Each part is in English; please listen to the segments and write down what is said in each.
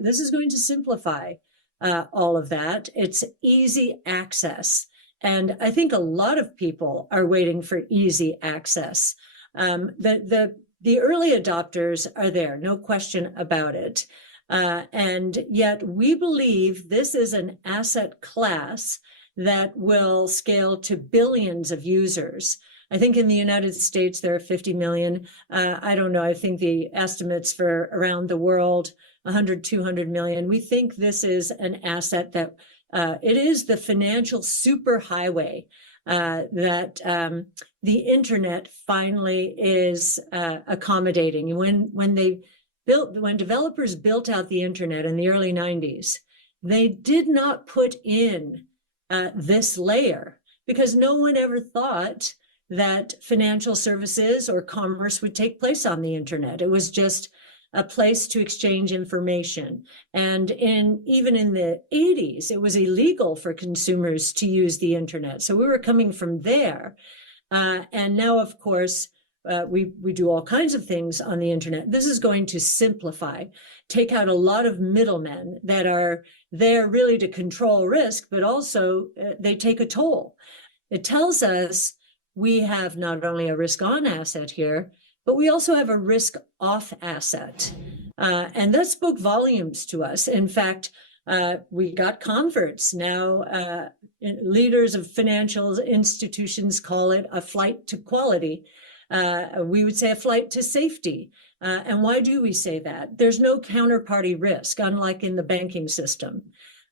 This is going to simplify all of that. It's easy access. And I think a lot of people are waiting for easy access. The early adopters are there, no question about it. And yet we believe this is an asset class that will scale to billions of users. I think in the United States, there are 50 million. I don't know. I think the estimates for around the world, 100, 200 million. We think this is an asset that it is the financial superhighway that the internet finally is accommodating. When developers built out the internet in the early 90s, they did not put in this layer because no one ever thought that financial services or commerce would take place on the internet. It was just a place to exchange information. And even in the 80s, it was illegal for consumers to use the internet. So we were coming from there. And now, of course, we do all kinds of things on the internet. This is going to simplify, take out a lot of middlemen that are there really to control risk, but also they take a toll. It tells us we have not only a risk-on asset here, but we also have a risk-off asset. And that spoke volumes to us. In fact, we got converts. Now, leaders of financial institutions call it a flight to quality. We would say a flight to safety. And why do we say that? There's no counterparty risk, unlike in the banking system.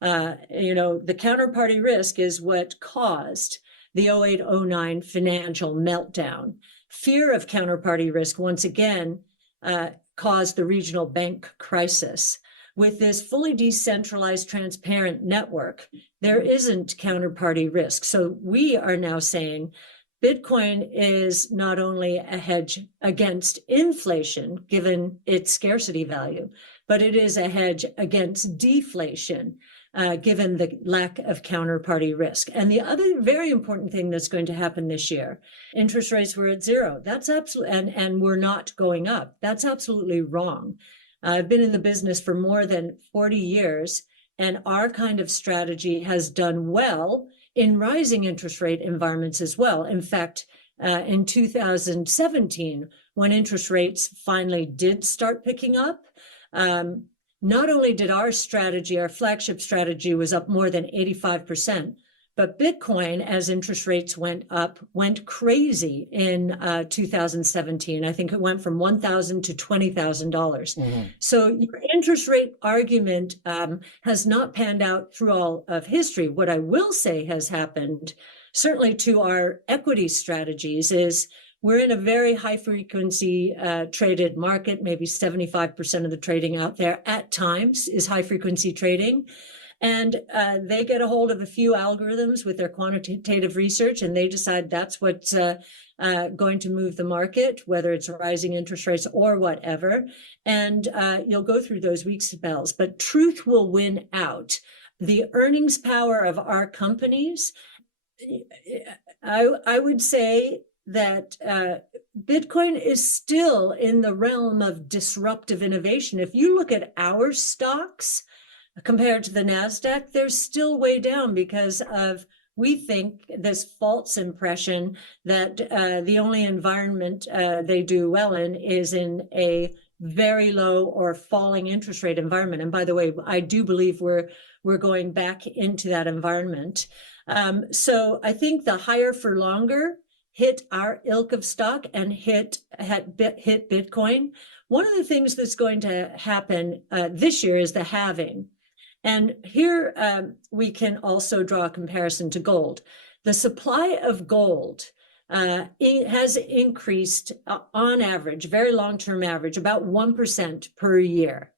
The counterparty risk is what caused the 08-09 financial meltdown. Fear of counterparty risk, once again, caused the regional bank crisis. With this fully decentralized, transparent network, there isn't counterparty risk. So we are now saying Bitcoin is not only a hedge against inflation, given its scarcity value, but it is a hedge against deflation, given the lack of counterparty risk. And the other very important thing that's going to happen this year, interest rates were at zero. That's absolutely, and we're not going up. That's absolutely wrong. I've been in the business for more than 40 years, and our kind of strategy has done well in rising interest rate environments as well. In fact, in 2017, when interest rates finally did start picking up, not only did our strategy, our flagship strategy was up more than 85%, but Bitcoin, as interest rates went up, went crazy in 2017. I think it went from $1,000 to $20,000. Mm-hmm. So your interest rate argument has not panned out through all of history. What I will say has happened, certainly to our equity strategies, is we're in a very high frequency traded market. Maybe 75% of the trading out there at times is high frequency trading. And they get a hold of a few algorithms with their quantitative research, and they decide that's what's going to move the market, whether it's rising interest rates or whatever. And you'll go through those weak spells, but truth will win out. The earnings power of our companies, I would say that Bitcoin is still in the realm of disruptive innovation. If you look at our stocks, compared to the NASDAQ, they're still way down because of, we think, this false impression that the only environment they do well in is in a very low or falling interest rate environment. And by the way, I do believe we're going back into that environment. So I think the higher for longer hit our ilk of stock and hit Bitcoin. One of the things that's going to happen this year is the halving. And here we can also draw a comparison to gold. The supply of gold has increased on average, very long-term average, about 1% per year.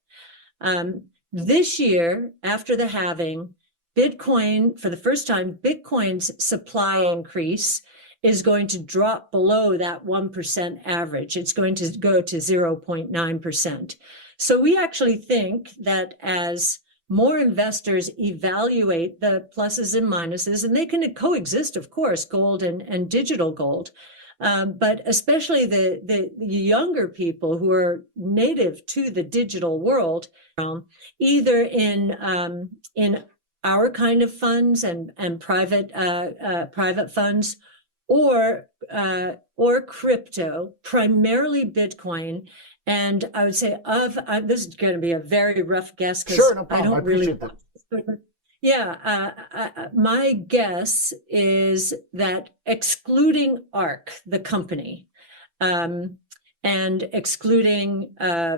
This year, after the halving, Bitcoin, for the first time, Bitcoin's supply increase is going to drop below that 1% average. It's going to go to 0.9%. So we actually think that as more investors evaluate the pluses and minuses, and they can coexist, of course, gold and digital gold. But especially the younger people who are native to the digital world, either in our kind of funds and private funds, or crypto, primarily Bitcoin. And I would say this is going to be a very rough guess because Sure, no I problem. I don't really. appreciate that. Yeah, my guess is that excluding ARK, the company, and excluding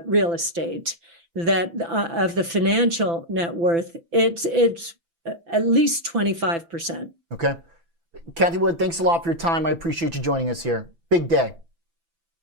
real estate, that of the financial net worth, it's at least 25%. Okay. Cathie Wood, thanks a lot for your time. I appreciate you joining us here. Big day.